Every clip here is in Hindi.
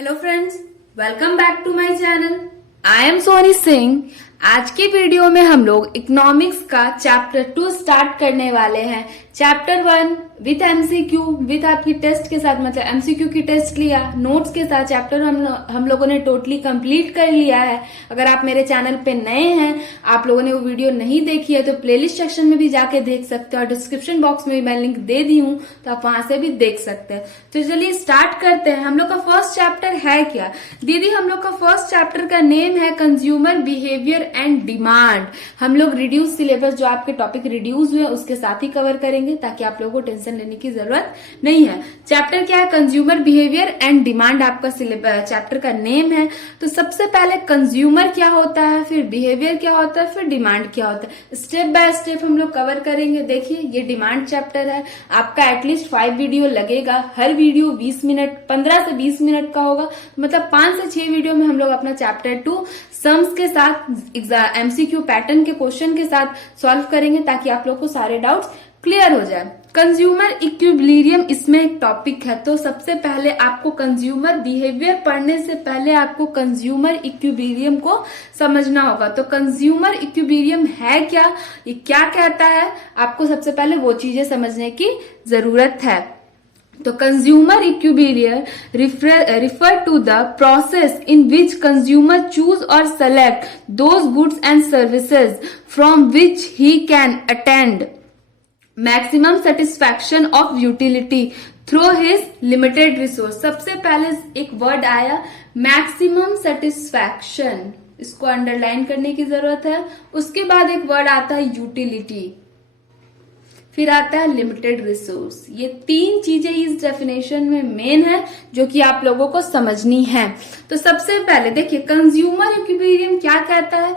Hello friends, welcome back to my channel. I am Soni Singh. आज की वीडियो में हम लोग इकोनॉमिक्स का चैप्टर 2 स्टार्ट करने वाले हैं। चैप्टर 1 विथ एमसीक्यू, विथ आपकी टेस्ट के साथ, मतलब एमसीक्यू की टेस्ट लिया, नोट्स के साथ चैप्टर हम लोगों ने टोटली कंप्लीट कर लिया है। अगर आप मेरे चैनल पे नए हैं, आप लोगों ने वो वीडियो नहीं देखी है तो प्लेलिस्ट सेक्शन में भी जाके देख सकते हो और डिस्क्रिप्शन बॉक्स में भी मैं लिंक दे दी हूँ, तो आप वहां से भी देख सकते हैं। तो चलिए स्टार्ट करते हैं। हम लोग का फर्स्ट चैप्टर है क्या दीदी? हम लोग का फर्स्ट चैप्टर का नेम है कंज्यूमर बिहेवियर एंड डिमांड। हम लोग रिड्यूस सिलेबस, जो आपके टॉपिक रिड्यूस हुए उसके साथ ही कवर करेंगे, ताकि आप लोगों को टेंशन लेने की जरूरत नहीं है। चैप्टर क्या है? कंज्यूमर बिहेवियर एंड डिमांड आपका सिलेबस चैप्टर का नेम है। तो सबसे पहले कंज्यूमर क्या होता है, फिर बिहेवियर क्या होता है, फिर डिमांड क्या होता है, स्टेप बाय स्टेप हम लोग कवर करेंगे। देखिए, ये डिमांड चैप्टर है। आपका एटलीस्ट 5 वीडियो लगेगा। हर वीडियो 20 मिनट, 15 से 20 मिनट का होगा। मतलब 5 से 6 वीडियो में हम लोग अपना चैप्टर 2 सम्स के साथ, एमसीक्यू पैटर्न के क्वेश्चन के साथ सॉल्व करेंगे, ताकि आप लोग को सारे डाउट्स क्लियर हो जाए। कंज्यूमर इक्विलिब्रियम इसमें एक टॉपिक है। तो सबसे पहले आपको कंज्यूमर बिहेवियर पढ़ने से पहले आपको कंज्यूमर इक्विलिब्रियम को समझना होगा। तो कंज्यूमर इक्विलिब्रियम है क्या, ये क्या कहता है, आपको सबसे पहले वो चीजें समझने की जरूरत है। तो consumer equilibrium refer to the process in which consumer choose or select those goods and services from which he can attain maximum satisfaction of utility through his limited resource। सबसे पहले एक वर्ड आया मैक्सिमम सेटिस्फैक्शन, इसको अंडरलाइन करने की जरूरत है। उसके बाद एक वर्ड आता है यूटिलिटी, फिर आता है लिमिटेड रिसोर्स। ये 3 चीजें इस डेफिनेशन में मेन है, जो कि आप लोगों को समझनी है। तो सबसे पहले देखिए, कंज्यूमर इक्विलिब्रियम क्या कहता है?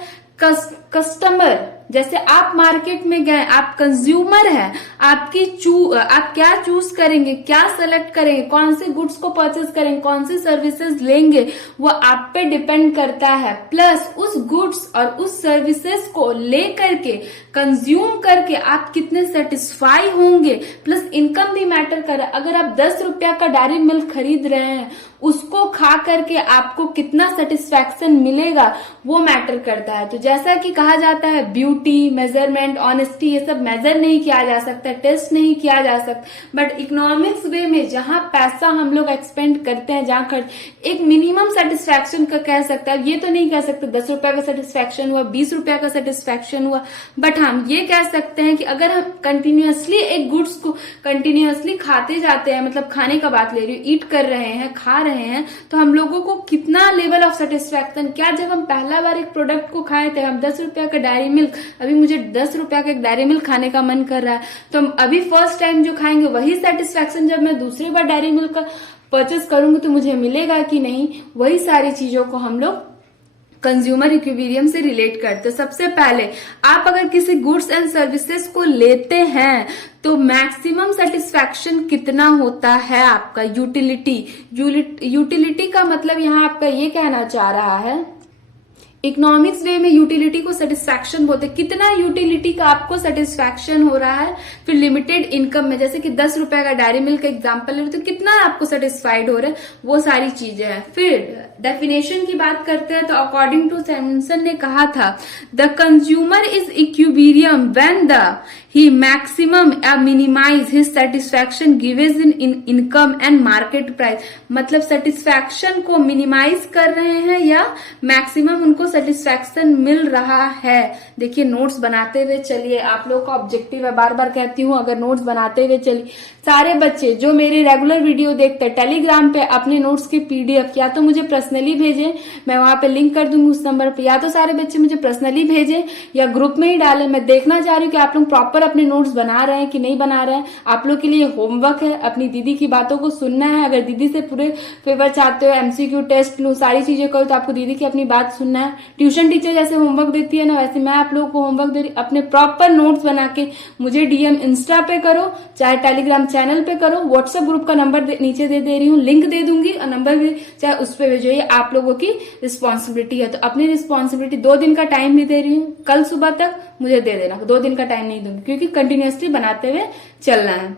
कस्टमर, जैसे आप मार्केट में गए, आप कंज्यूमर हैं, आप क्या चूज करेंगे, क्या सेलेक्ट करेंगे, कौन से गुड्स को परचेज करेंगे, कौन सी सर्विसेज लेंगे, वो आप पे डिपेंड करता है। प्लस उस गुड्स और उस सर्विसेज को लेकर के कंज्यूम करके आप कितने सेटिस्फाई होंगे, प्लस इनकम भी मैटर कर रहा है। अगर आप 10 रुपया का डेयरी मिल्क खरीद रहे हैं, उसको खा करके आपको कितना सेटिस्फैक्शन मिलेगा, वो मैटर करता है। तो जैसा कि कहा जाता है, ब्यूटी, मेजरमेंट, ऑनेस्टी, ये सब मेजर नहीं किया जा सकता, टेस्ट नहीं किया जा सकता। बट इकोनॉमिक्स वे में जहां पैसा हम लोग एक्सपेंड करते हैं, जहां खर्च, एक मिनिमम सेटिस्फैक्शन का कह सकता है। ये तो नहीं कह सकते 10 रुपया का सेटिस्फैक्शन हुआ, 20 रुपया का सेटिस्फैक्शन हुआ, बट हम ये कह सकते हैं कि अगर हम कंटिन्यूअसली एक गुड्स को कंटिन्यूअसली खाते जाते हैं, मतलब खाने का बात ले रही हूँ, ईट कर रहे हैं, खा रहे हैं, तो हम लोगों को कितना लेवल ऑफ सेटिस्फैक्शन, क्या जब हम पहला बार एक प्रोडक्ट को खाए थे, हम 10 रुपया का डेयरी मिल्क, अभी मुझे 10 रुपया का एक डेयरी मिल्क खाने का मन कर रहा है, तो हम अभी फर्स्ट टाइम जो खाएंगे वही सेटिस्फैक्शन जब मैं दूसरी बार डेयरी मिल्क का परचेस करूंगी तो मुझे मिलेगा कि नहीं। वही सारी चीजों को हम लोग कंज्यूमर इक्विलिब्रियम से रिलेट करते हैं। सबसे पहले आप अगर किसी गुड्स एंड सर्विसेज को लेते हैं तो मैक्सिमम सेटिस्फैक्शन कितना होता है आपका? यूटिलिटी। यूटिलिटी का मतलब यहाँ आपका ये कहना चाह रहा है, इकोनॉमिक्स वे में यूटिलिटी को सेटिस्फैक्शन बोलते हैं। कितना यूटिलिटी का आपको सेटिस्फैक्शन हो रहा है। फिर लिमिटेड इनकम में, जैसे कि 10 रुपए का डेयरी मिल्क का एग्जांपल ले तो कितना आपको सेटिस्फाइड हो रहा है, वो सारी चीजें हैं। फिर डेफिनेशन की बात करते हैं तो अकॉर्डिंग टू सैमसन ने कहा था, the consumer is equilibrium when the he maximum minimize his satisfaction given in income and market price. मतलब सेटिस्फैक्शन को मिनिमाइज कर रहे हैं या मैक्सिमम उनको सेटिस्फैक्शन मिल रहा है। देखिए, नोट्स बनाते हुए चलिए, आप लोग का ऑब्जेक्टिव है, बार बार कहती हूँ, अगर नोट्स बनाते हुए चलिए। सारे बच्चे जो मेरे रेगुलर वीडियो देखते हैं, टेलीग्राम पे अपने नोट्स की पीडीएफ या तो मुझे पर्सनली भेजें, मैं वहां पे लिंक कर दूंगी उस नंबर पे, या तो सारे बच्चे मुझे पर्सनली भेजें या ग्रुप में ही डालें। मैं देखना चाह रही हूँ कि आप लोग प्रॉपर अपने नोट्स बना रहे हैं कि नहीं बना रहे हैं। आप लोग के लिए होमवर्क है, अपनी दीदी की बातों को सुनना है। अगर दीदी से पूरे फेवर चाहते हो, एमसीक्यू टेस्ट लो, सारी चीजें करो, तो आपको दीदी की अपनी बात सुनना है। ट्यूशन टीचर जैसे होमवर्क देती है ना, वैसे मैं आप लोगों को होमवर्क दे रही। अपने प्रॉपर नोट्स बना के मुझे डीएम इंस्टा पे करो, चाहे टेलीग्राम चैनल पे करो, व्हाट्सएप ग्रुप का नंबर नीचे दे रही हूँ, लिंक दे दूंगी, और नंबर भी चाहे उस पर भेजो। ये आप लोगों की रिस्पॉन्सिबिलिटी है। तो अपनी रिस्पॉन्सिबिलिटी, 2 दिन का टाइम भी दे रही हूँ, कल सुबह तक मुझे दे देना। 2 दिन का टाइम नहीं दूंगी, क्योंकि कंटिन्यूअसली बनाते हुए चलना है।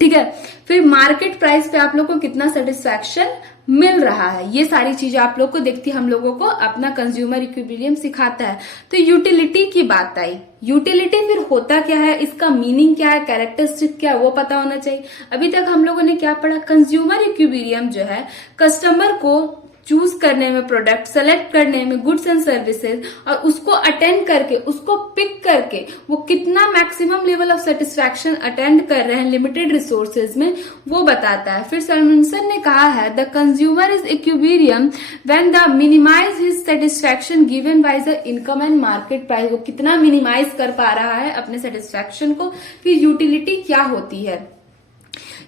ठीक है। फिर मार्केट प्राइस पे आप लोग को कितना सेटिस्फैक्शन मिल रहा है, ये सारी चीजें आप लोग को देखती हम लोगों को अपना कंज्यूमर इक्विलिब्रियम सिखाता है। तो यूटिलिटी की बात आई, यूटिलिटी फिर होता क्या है, इसका मीनिंग क्या है, कैरेक्टरिस्टिक क्या है, वो पता होना चाहिए। अभी तक हम लोगों ने क्या पढ़ा, कंज्यूमर इक्विलिब्रियम जो है कस्टमर को चूज करने में, प्रोडक्ट सेलेक्ट करने में, गुड्स एंड सर्विसेज, और उसको अटेंड करके, उसको पिक करके वो कितना maximum level of satisfaction attend कर रहे हैं लिमिटेड रिसोर्सेज में, वो बताता है। फिर सैमसन ने कहा है the consumer is equilibrium when the minimize his satisfaction given by the income and market price, वो कितना मिनिमाइज कर पा रहा है अपने सेटिस्फैक्शन को। फिर यूटिलिटी क्या होती है,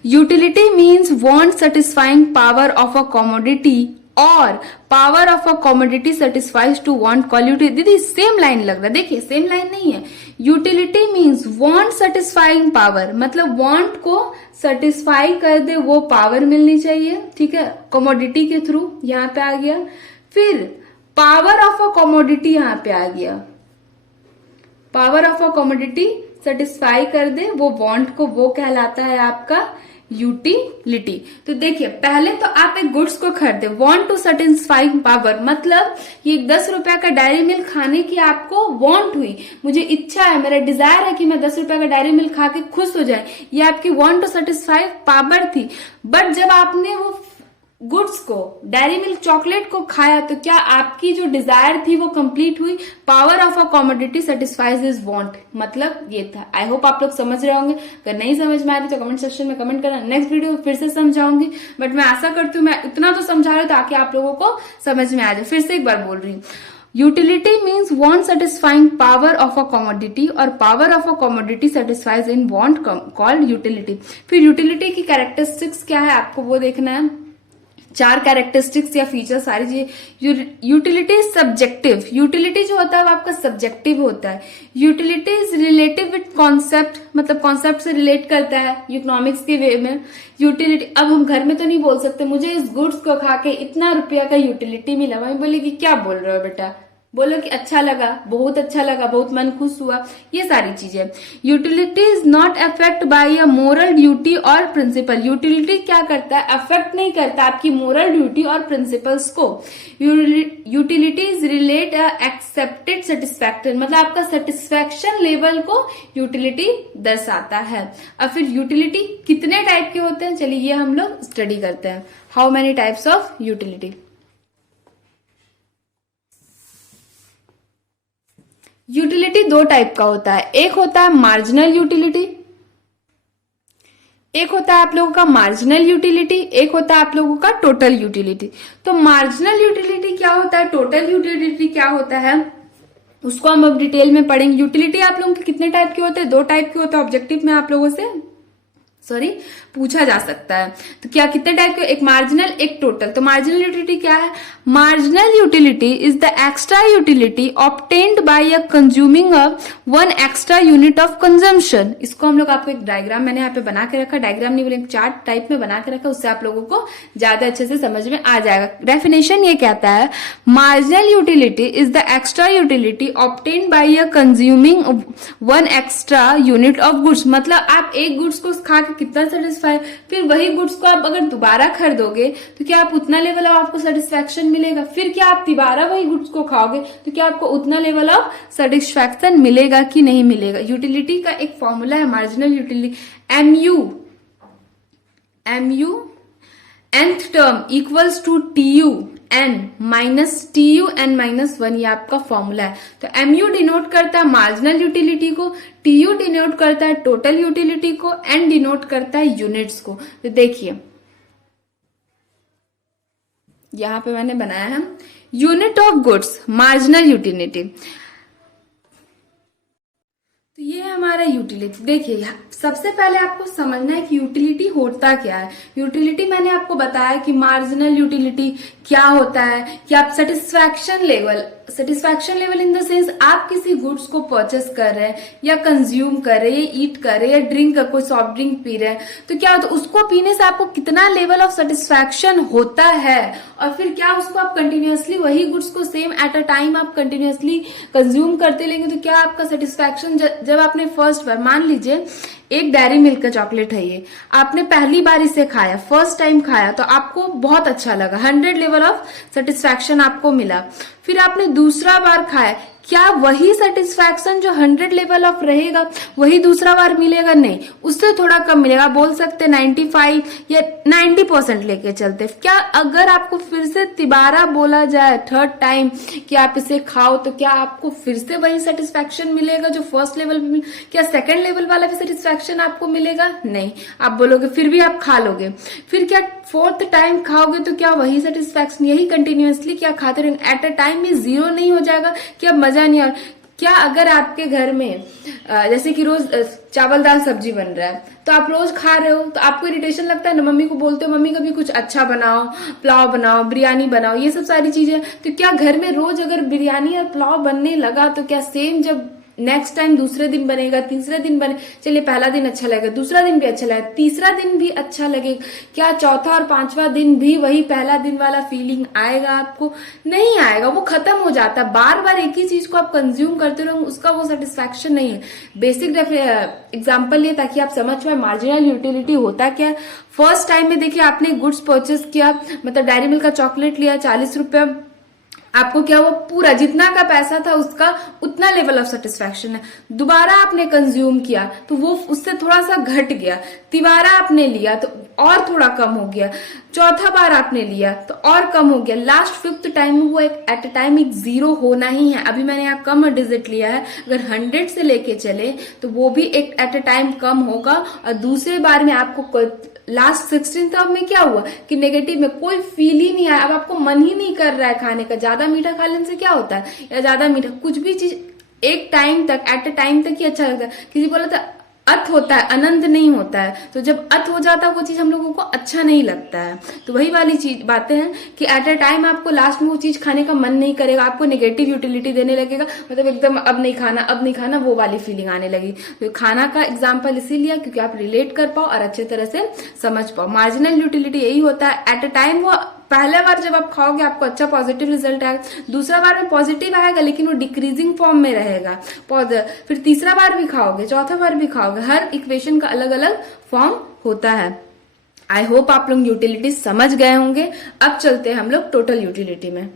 utility means want satisfying power of a commodity और power of a commodity satisfies to want quality. दीदी सेम लाइन लग रहा है, देखिए सेम लाइन नहीं है। Utility means want satisfying power, मतलब वांट को सेटिस्फाई कर दे वो पावर मिलनी चाहिए, ठीक है, कमोडिटी के थ्रू, यहां पे आ गया। फिर पावर ऑफ अ कमोडिटी यहां पे आ गया, power of a commodity satisfy कर दे वो वांट को, वो कहलाता है आपका यूटिलिटी। तो देखिए पहले तो आप एक गुड्स को खरीदे, वांट टू सेटिस्फाई पावर, मतलब ये 10 रुपए का डायरी मिल्क खाने की आपको वांट हुई, मुझे इच्छा है, मेरा डिजायर है कि मैं 10 रुपए का डायरी मिल्क खा के खुश हो जाए, ये आपकी वांट टू सेटिस्फाई पावर थी। बट जब आपने वो गुड्स को, डायरी मिल्क चॉकलेट को खाया, तो क्या आपकी जो डिजायर थी वो कंप्लीट हुई, power of a commodity satisfies is want, मतलब ये था। आई होप आप लोग समझ रहे होंगे, अगर नहीं समझ में आ रही तो कमेंट सेक्शन में कमेंट करना, नेक्स्ट वीडियो फिर से समझाऊंगी, बट मैं आशा करती हूँ मैं इतना तो समझा रही हूँ ताकि आप लोगों को समझ में आ जाए। फिर से एक बार बोल रही हूँ, utility means want satisfying power of a commodity और power of a commodity satisfies in want called utility. फिर यूटिलिटी की कैरेक्टरिस्टिक्स क्या है आपको वो देखना है, 4 कैरेक्टरिस्टिक्स या फीचर सारी चीजें। यूटिलिटी इज सब्जेक्टिव, यूटिलिटी जो होता है वो आपका सब्जेक्टिव होता है। Utility is relative with concept, मतलब कॉन्सेप्ट से रिलेट करता है इकोनॉमिक्स के वे में। यूटिलिटी, अब हम घर में तो नहीं बोल सकते मुझे इस गुड्स को खा के इतना रुपया का यूटिलिटी मिला, वही बोलेगी क्या बोल रहे हो बेटा, बोलो कि अच्छा लगा, बहुत अच्छा लगा, बहुत मन खुश हुआ, ये सारी चीजें। Utility is not affect by a moral duty और प्रिंसिपल, यूटिलिटी क्या करता है, अफेक्ट नहीं करता आपकी मोरल ड्यूटी और प्रिंसिपल्स को। Utility is relate accepted satisfaction, मतलब आपका सेटिस्फैक्शन लेवल को यूटिलिटी दर्शाता है। अब फिर यूटिलिटी कितने टाइप के होते हैं, चलिए ये हम लोग स्टडी करते हैं। How many types of utility. Utility 2 type का होता है, एक होता है मार्जिनल यूटिलिटी, एक होता है आप लोगों का मार्जिनल यूटिलिटी, एक होता है आप लोगों का टोटल यूटिलिटी। तो मार्जिनल यूटिलिटी क्या होता है, टोटल यूटिलिटी क्या होता है, उसको हम अब डिटेल में पढ़ेंगे। यूटिलिटी आप लोगों के कितने टाइप के होते हैं, 2 टाइप के होते हैं, ऑब्जेक्टिव में आप लोगों से पूछा जा सकता है। तो क्या कितने टाइप के, एक मार्जिनल एक टोटल। तो मार्जिनल यूटिलिटी क्या है, marginal utility is the extra utility obtained by a consuming a 1 extra unit of consumption. इसको हम लोग, आपको एक डायग्राम मैंने यहाँ पे बना के रखा, डायग्राम नहीं बोले चार्ट टाइप में बना के रखा, उससे आप लोगों को ज्यादा अच्छे से समझ में आ जाएगा। डेफिनेशन ये कहता है, marginal utility is the extra utility obtained by a consuming 1 extra unit of goods, मतलब आप एक गुड्स को खा कितना सेटिस्फाई, फिर वही गुड्स को आप अगर दोबारा खरीदोगे तो क्या आप उतना लेवल ऑफ आपको सेटिस्फैक्शन मिलेगा, फिर क्या आप दोबारा वही गुड्स को खाओगे तो क्या आपको उतना लेवल ऑफ सेटिस्फैक्शन मिलेगा कि नहीं मिलेगा। यूटिलिटी का एक फॉर्मूला है marginal utility, MU nth term equals to TU n minus TU n minus 1, ये आपका फॉर्मूला है। तो MU डिनोट करता है मार्जिनल यूटिलिटी को, TU डिनोट करता है टोटल यूटिलिटी को, n डिनोट करता है यूनिट्स को। तो देखिए यहां पे मैंने बनाया है unit of goods marginal utility. तो ये है हमारा यूटिलिटी। देखिए सबसे पहले आपको समझना है कि यूटिलिटी होता क्या है। यूटिलिटी मैंने आपको बताया कि मार्जिनल यूटिलिटी क्या होता है, कि आप satisfaction level in the sense आप किसी गुड्स को परचेस कर रहे हैं या कंज्यूम कर रहे हैं, ईट कर रहे हैं या ड्रिंक कर, कोई सॉफ्ट ड्रिंक पी रहे हैं, तो क्या होता है उसको पीने से आपको कितना लेवल ऑफ सेटिस्फैक्शन होता है, और फिर क्या उसको आप कंटिन्यूअसली वही गुड्स को सेम एट अ टाइम आप कंटिन्यूअसली कंज्यूम करते लेंगे तो क्या आपका सेटिस्फैक्शन, जब आपने फर्स्ट बार मान लीजिए एक डेयरी मिल्क का चॉकलेट है ये, आपने पहली बार इसे खाया, फर्स्ट टाइम खाया तो आपको बहुत अच्छा लगा, 100 लेवल ऑफ सेटिस्फैक्शन आपको मिला। फिर आपने दूसरा बार खाया, क्या वही सेटिस्फैक्शन जो 100 लेवल ऑफ रहेगा वही दूसरा बार मिलेगा? नहीं, उससे थोड़ा कम मिलेगा। बोल सकते 95 या 90% लेके चलते। क्या अगर आपको फिर से तिबारा बोला जाए थर्ड टाइम कि आप इसे खाओ, तो क्या आपको फिर से वही सेटिस्फैक्शन मिलेगा जो फर्स्ट लेवल में? क्या सेकंड लेवल वाला भी सेटिस्फैक्शन आपको मिलेगा? नहीं, आप बोलोगे फिर भी आप खा लोगे। फिर क्या फोर्थ टाइम खाओगे तो क्या वही सेटिस्फैक्शन, यही कंटिन्यूअसली क्या खाते रहेंगे? एट अ टाइम में जीरो नहीं हो जाएगा? क्या मजा नहीं? और क्या अगर आपके घर में जैसे कि रोज चावल दाल सब्जी बन रहा है तो आप रोज खा रहे हो, तो आपको इरिटेशन लगता है ना, मम्मी को बोलते हो मम्मी कभी कुछ अच्छा बनाओ, पुलाव बनाओ, बिरयानी बनाओ, ये सब सारी चीजें। तो क्या घर में रोज अगर बिरयानी और पुलाव बनने लगा तो क्या सेम जब नेक्स्ट टाइम दूसरे दिन बनेगा, तीसरे दिन बने, चलिए पहला दिन अच्छा लगेगा, दूसरा दिन भी अच्छा लगेगा, तीसरा दिन भी अच्छा लगेगा, क्या चौथा और पांचवा दिन भी वही पहला दिन वाला फीलिंग आएगा आपको? नहीं आएगा, वो खत्म हो जाता है। बार बार एक ही चीज को आप कंज्यूम करते रहो, उसका वो सेटिस्फैक्शन नहीं है। बेसिक एग्जाम्पल ये ताकि आप समझ पाए मार्जिनल यूटिलिटी होता क्या है। फर्स्ट टाइम में देखिए आपने गुड्स परचेस किया, मतलब डेयरी मिल्क का चॉकलेट लिया 40 रुपया, आपको क्या वो पूरा जितना का पैसा था उसका उतना लेवल ऑफ सेटिस्फैक्शन है। दोबारा आपने कंज्यूम किया तो वो उससे थोड़ा सा घट गया, तिबारा आपने लिया तो और थोड़ा कम हो गया, चौथा बार आपने लिया तो और कम हो गया, लास्ट फिफ्थ टाइम में वो एक एट अ टाइम एक जीरो होना ही है। अभी मैंने यहाँ कम डिजिट लिया है, अगर 100 से लेके चले तो वो भी एक एट अ टाइम कम होगा। और दूसरे बार में आपको लास्ट 16 अब में क्या हुआ कि नेगेटिव में कोई फील ही नहीं आया, अब आपको मन ही नहीं कर रहा है खाने का। ज्यादा मीठा खा लेने से क्या होता है, या ज्यादा मीठा कुछ भी चीज एक टाइम तक एट अ टाइम तक ही अच्छा लगता है। किसी बोला था अत होता है, आनंद नहीं होता है, तो जब अत हो जाता है वो चीज हम लोगों को अच्छा नहीं लगता है। तो वही वाली चीज बातें हैं कि एट अ टाइम आपको लास्ट में वो चीज खाने का मन नहीं करेगा, आपको नेगेटिव यूटिलिटी देने लगेगा, मतलब एकदम अब नहीं खाना, अब नहीं खाना, वो वाली फीलिंग आने लगी। तो खाना का एग्जाम्पल इसीलिए क्योंकि आप रिलेट कर पाओ और अच्छे तरह से समझ पाओ। मार्जिनल यूटिलिटी यही होता है, एट अ टाइम वो पहले बार जब आप खाओगे आपको अच्छा पॉजिटिव रिजल्ट आएगा, दूसरा बार में पॉजिटिव आएगा लेकिन वो डिक्रीजिंग फॉर्म में रहेगा, फिर तीसरा बार भी खाओगे, चौथा बार भी खाओगे, हर इक्वेशन का अलग अलग फॉर्म होता है। आई होप आप लोग यूटिलिटी समझ गए होंगे। अब चलते हैं हम लोग टोटल यूटिलिटी में।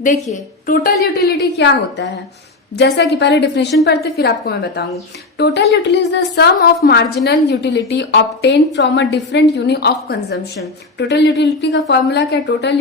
देखिए टोटल यूटिलिटी क्या होता है, जैसा कि पहले डिफिनेशन पढ़ते फिर आपको मैं बताऊंगी। Total utility is the sum of marginal utility obtain from a different unit of consumption. Total utility का फॉर्मूला क्या है, total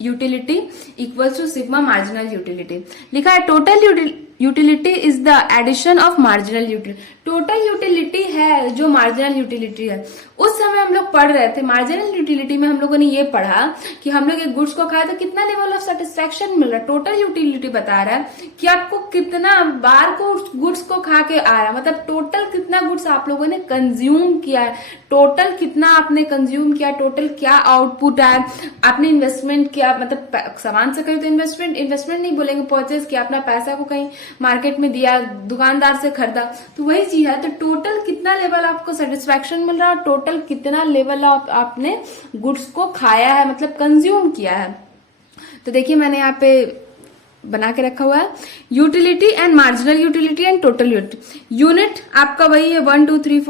utility equals to sigma marginal utility. लिखा है total utility is the addition of marginal utility. Total utility है जो मार्जिनल यूटिलिटी है। उस समय हम लोग पढ़ रहे थे मार्जिनल यूटिलिटी में, हम लोगों ने ये पढ़ा कि हम लोग एक गुड्स को खाए तो कितना लेवल ऑफ सेटिस्फेक्शन मिल रहा है। टोटल यूटिलिटी बता रहा है कि आपको कितना बार को गुड्स को खा के आ रहा है, मतलब टोटल कितना गुड्स आप लोगों ने कंज्यूम किया है, टोटल कितना आपने कंज्यूम किया, टोटल क्या आउटपुट है, आपने इन्वेस्टमेंट किया, मतलब सामान से कहीं तो इन्वेस्टमेंट नहीं बोलेंगे, परचेज किया, अपना पैसा को कहीं मार्केट में दिया, दुकानदार से खरीदा, तो वही चीज है। तो टोटल कितना लेवल आपको सेटिस्फेक्शन मिल रहा है, टोटल कितना लेवल आपने गुड्स को खाया है, मतलब कंज्यूम किया है। तो देखिए मैंने यहाँ पे बना के रखा हुआ है utility and marginal utility and total unit आपका वही है 1 2 3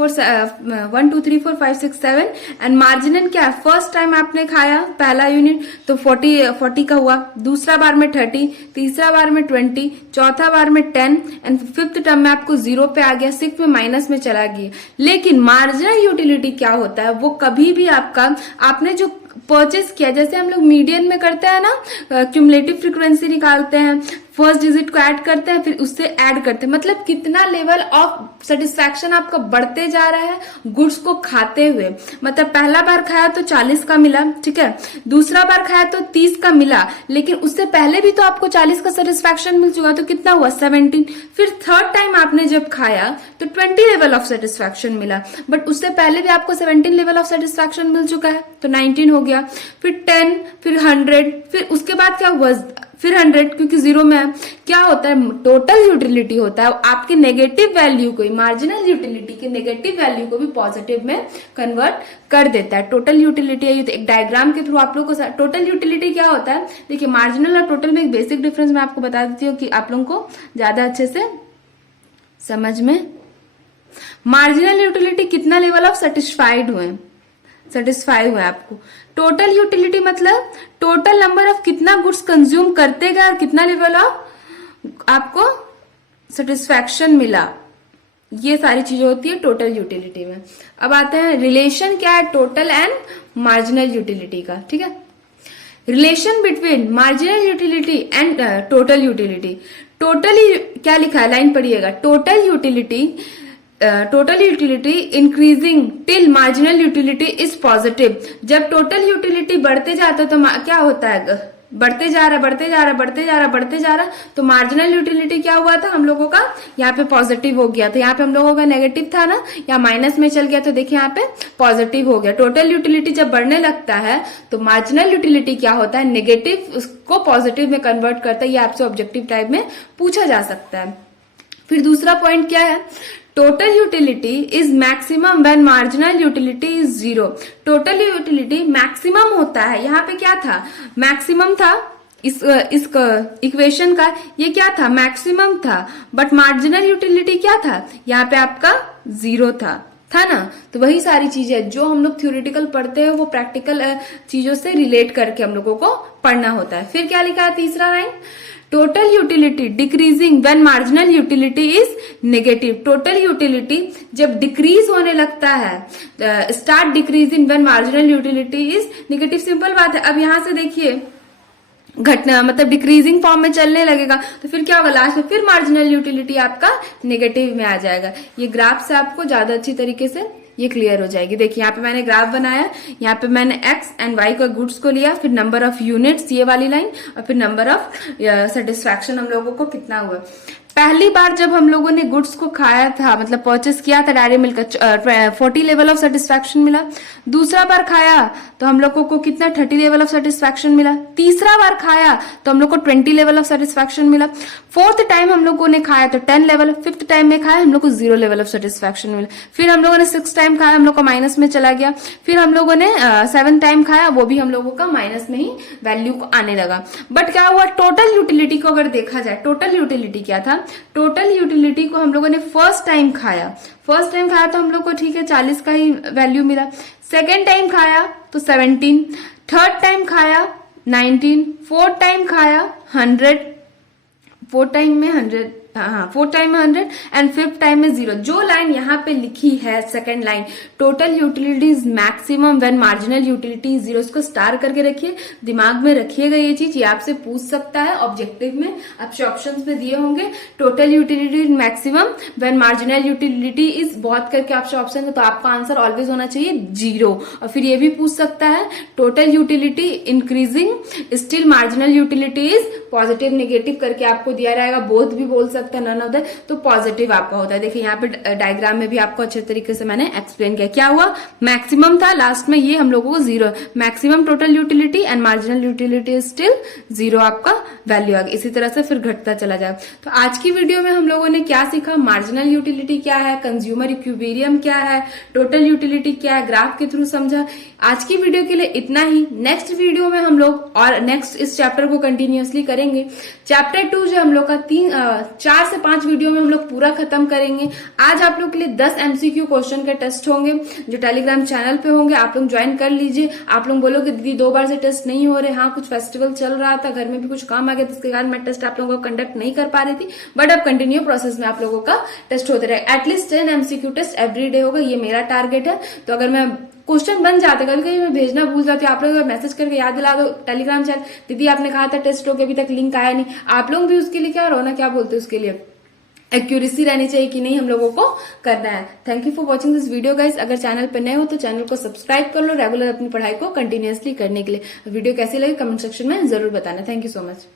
4 5 6 7 एंड मार्जिनल क्या है, फर्स्ट टाइम आपने खाया पहला यूनिट तो 40 का हुआ, दूसरा बार में 30, तीसरा बार में 20, चौथा बार में 10 एंड फिफ्थ टर्म में आपको 0 पे आ गया, सिक्स में माइनस में चला गया। लेकिन मार्जिनल यूटिलिटी क्या होता है, वो कभी भी आपका आपने जो परचेस किया, जैसे हम लोग मीडियन में करते हैं ना, क्यूमुलेटिव फ्रीक्वेंसी निकालते हैं, फर्स्ट डिजिट को ऐड करते हैं फिर उससे ऐड करते हैं, मतलब कितना लेवल ऑफ सेटिस्फैक्शन आपका बढ़ते जा रहा है गुड्स को खाते हुए। मतलब पहला बार खाया तो 40 का मिला, ठीक है, दूसरा बार खाया तो 30 का मिला, लेकिन उससे पहले भी तो आपको 40 का सेटिस्फैक्शन मिल चुका, तो कितना हुआ 17। फिर थर्ड टाइम आपने जब खाया तो 20 लेवल ऑफ सेटिस्फैक्शन मिला, बट उससे पहले भी आपको 17 लेवल ऑफ सेटिस्फैक्शन मिल चुका है तो 19 हो गया, फिर 10, फिर 100, फिर उसके बाद क्या हुआ, फिर 100 क्योंकि 0 में है। क्या होता है, टोटल यूटिलिटी होता है आपके नेगेटिव वैल्यू को, मार्जिनल यूटिलिटी के नेगेटिव वैल्यू को भी पॉजिटिव में कन्वर्ट कर देता है। टोटल यूटिलिटी है, एक डायग्राम के थ्रू आप लोगों को टोटल यूटिलिटी क्या होता है, देखिए मार्जिनल और टोटल में एक बेसिक डिफरेंस मैं आपको बता देती हूँ कि आप लोगों को ज्यादा अच्छे से समझ में मार्जिनल यूटिलिटी कितना लेवल ऑफ सेटिस्फाई हुए आपको। टोटल यूटिलिटी मतलब टोटल नंबर ऑफ कितना गुड्स कंज्यूम करते गए और कितना लेवल ऑफ आपको सेटिस्फैक्शन मिला, ये सारी चीजें होती है टोटल यूटिलिटी में। अब आते हैं रिलेशन क्या है टोटल एंड मार्जिनल यूटिलिटी का, ठीक है। Relation between marginal utility and total utility. Total क्या लिखा है, लाइन पढ़िएगा। Total utility increasing till marginal utility is positive. जब टोटल यूटिलिटी बढ़ते जाते तो क्या होता है, बढ़ते जा रहा तो मार्जिनल यूटिलिटी क्या हुआ था हम लोगों का, यहाँ पे पॉजिटिव हो गया था। यहाँ पे हम लोगों का नेगेटिव था ना, या माइनस में चल गया, तो देखिए यहाँ पे पॉजिटिव हो गया। टोटल यूटिलिटी जब बढ़ने लगता है तो मार्जिनल यूटिलिटी क्या होता है, नेगेटिव उसको पॉजिटिव में कन्वर्ट करता है। ये आपसे ऑब्जेक्टिव टाइप में पूछा जा सकता है। फिर दूसरा पॉइंट क्या है, total utility is maximum when marginal utility is zero. Total utility maximum होता है, यहाँ पे क्या था, मैक्सिमम था इस इक्वेशन का, ये क्या था, मैक्सिमम था। बट मार्जिनल यूटिलिटी क्या था, यहाँ पे आपका जीरो था ना। तो वही सारी चीजें जो हम लोग थ्योरेटिकल पढ़ते हैं वो प्रैक्टिकल चीजों से रिलेट करके हम लोगों को पढ़ना होता है। फिर क्या लिखा है तीसरा line, total utility decreasing when marginal utility is negative. Total utility जब डिक्रीज होने लगता है, start decreasing when marginal utility is negative. Simple बात है। अब यहां से देखिए घटना मतलब डिक्रीजिंग फॉर्म में चलने लगेगा तो फिर क्या होगा, लास्ट में फिर मार्जिनल यूटिलिटी आपका नेगेटिव में आ जाएगा। ये ग्राफ से आपको ज्यादा अच्छी तरीके से ये क्लियर हो जाएगी। देखिए यहाँ पे मैंने ग्राफ बनाया, यहाँ पे मैंने एक्स एंड वाई का गुड्स को लिया, फिर नंबर ऑफ यूनिट्स ये वाली लाइन, और फिर नंबर ऑफ सेटिस्फैक्शन हम लोगों को कितना हुआ। पहली बार जब हम लोगों ने गुड्स को खाया था, मतलब परचेस किया था डेयरी मिल्क का, 40 लेवल ऑफ सेटिस्फैक्शन मिला। दूसरा बार खाया तो हम लोगों को कितना, 30 लेवल ऑफ सेटिस्फैक्शन मिला। तीसरा बार खाया तो हम लोग को 20 लेवल ऑफ सेटिस्फैक्शन मिला। फोर्थ टाइम हम लोगों ने खाया तो 10 लेवल। फिफ्थ टाइम में खाया हम लोग को 0 लेवल ऑफ सेटिस्फैक्शन मिला। फिर हम लोगों ने 6 टाइम खाया, हम लोग को माइनस में चला गया। फिर हम लोगों ने 7 टाइम खाया, वो भी हम लोगों का माइनस में ही वैल्यू को आने लगा। बट क्या हुआ, टोटल यूटिलिटी को अगर देखा जाए, टोटल यूटिलिटी क्या था, टोटल यूटिलिटी को हम लोगों ने फर्स्ट टाइम खाया तो हम लोग को ठीक है 40 का ही वैल्यू मिला। सेकेंड टाइम खाया तो 17, थर्ड टाइम खाया 19, फोर्थ टाइम खाया 100, फोर्थ टाइम में 100 एंड फिफ्थ टाइम में 0। जो लाइन यहाँ पे लिखी है second line, total utility is maximum when marginal utility is 0, इसको स्टार करके रखिए, दिमाग में रखिएगा ये चीज। ये आपसे पूछ सकता है ऑब्जेक्टिव में, आपसे ऑप्शंस में दिए होंगे total utility is maximum when marginal utility is बहुत करके आपसे ऑप्शन है, तो आपका आंसर ऑलवेज होना चाहिए 0। और फिर ये भी पूछ सकता है total utility increasing still marginal utility is positive negative करके आपको दिया रहेगा, बोथ भी बोल सकते हैं, नन ऑफ दैट, तो पॉजिटिव आपका होता है। देखिए यहाँ पे डायग्राम में भी आपको अच्छे तरीके से मैंने एक्सप्लेन किया। क्या हुआ, मैक्सिमम था, लास्ट में ये हम लोगों को 0, maximum total utility and marginal utility still 0 आपका वैल्यू आ गया। इसी तरह से फिर घटता चला जाए। तो आज की वीडियो में हम लोगों ने क्या सीखा, मार्जिनल यूटिलिटी क्या है, कंज्यूमर इक्विलिब्रियम क्या है, टोटल यूटिलिटी क्या है, ग्राफ के थ्रू समझा। आज की वीडियो के लिए इतना ही। नेक्स्ट वीडियो में हम लोग और नेक्स्ट इस चैप्टर को कंटिन्यूअसली करेंगे। चैप्टर 2 जो हम लोग का 4 से 5 वीडियो में हम लोग पूरा खत्म करेंगे। आज आप लोग के लिए 10 MCQ क्वेश्चन के टेस्ट होंगे जो टेलीग्राम चैनल पे होंगे, आप लोग ज्वाइन कर लीजिए। आप लोग बोलोगे दीदी 2 बार से टेस्ट नहीं हो रहे, हाँ कुछ फेस्टिवल चल रहा था, घर में भी कुछ काम आ गया, जिसके कारण मैं टेस्ट आप लोगों को कंडक्ट नहीं कर पा रही थी, बट अब कंटिन्यू प्रोसेस में आप लोगों का टेस्ट होते रहे। At least 10 MCQ test every day होगा, ये मेरा टारगेट है। तो अगर मैं क्वेश्चन बन जाते, कभी कभी मैं भेजना भूल जाती हूँ, आप लोग मैसेज करके याद दिला दो टेलीग्राम चैनल, दीदी आपने कहा था टेस्ट हो गया, अभी तक लिंक आया नहीं। आप लोग भी उसके लिए क्या रहो ना, क्या बोलते हैं उसके लिए, एक्यूरेसी रहनी चाहिए कि नहीं हम लोगों को करना है। Thank you for watching this video guys. अगर चैनल पे नए हो तो चैनल को सब्सक्राइब कर लो रेगुलर अपनी पढ़ाई को कंटिन्यूअसली करने के लिए। वीडियो कैसी लगी कमेंट सेक्शन में जरूर बताना। Thank you so much.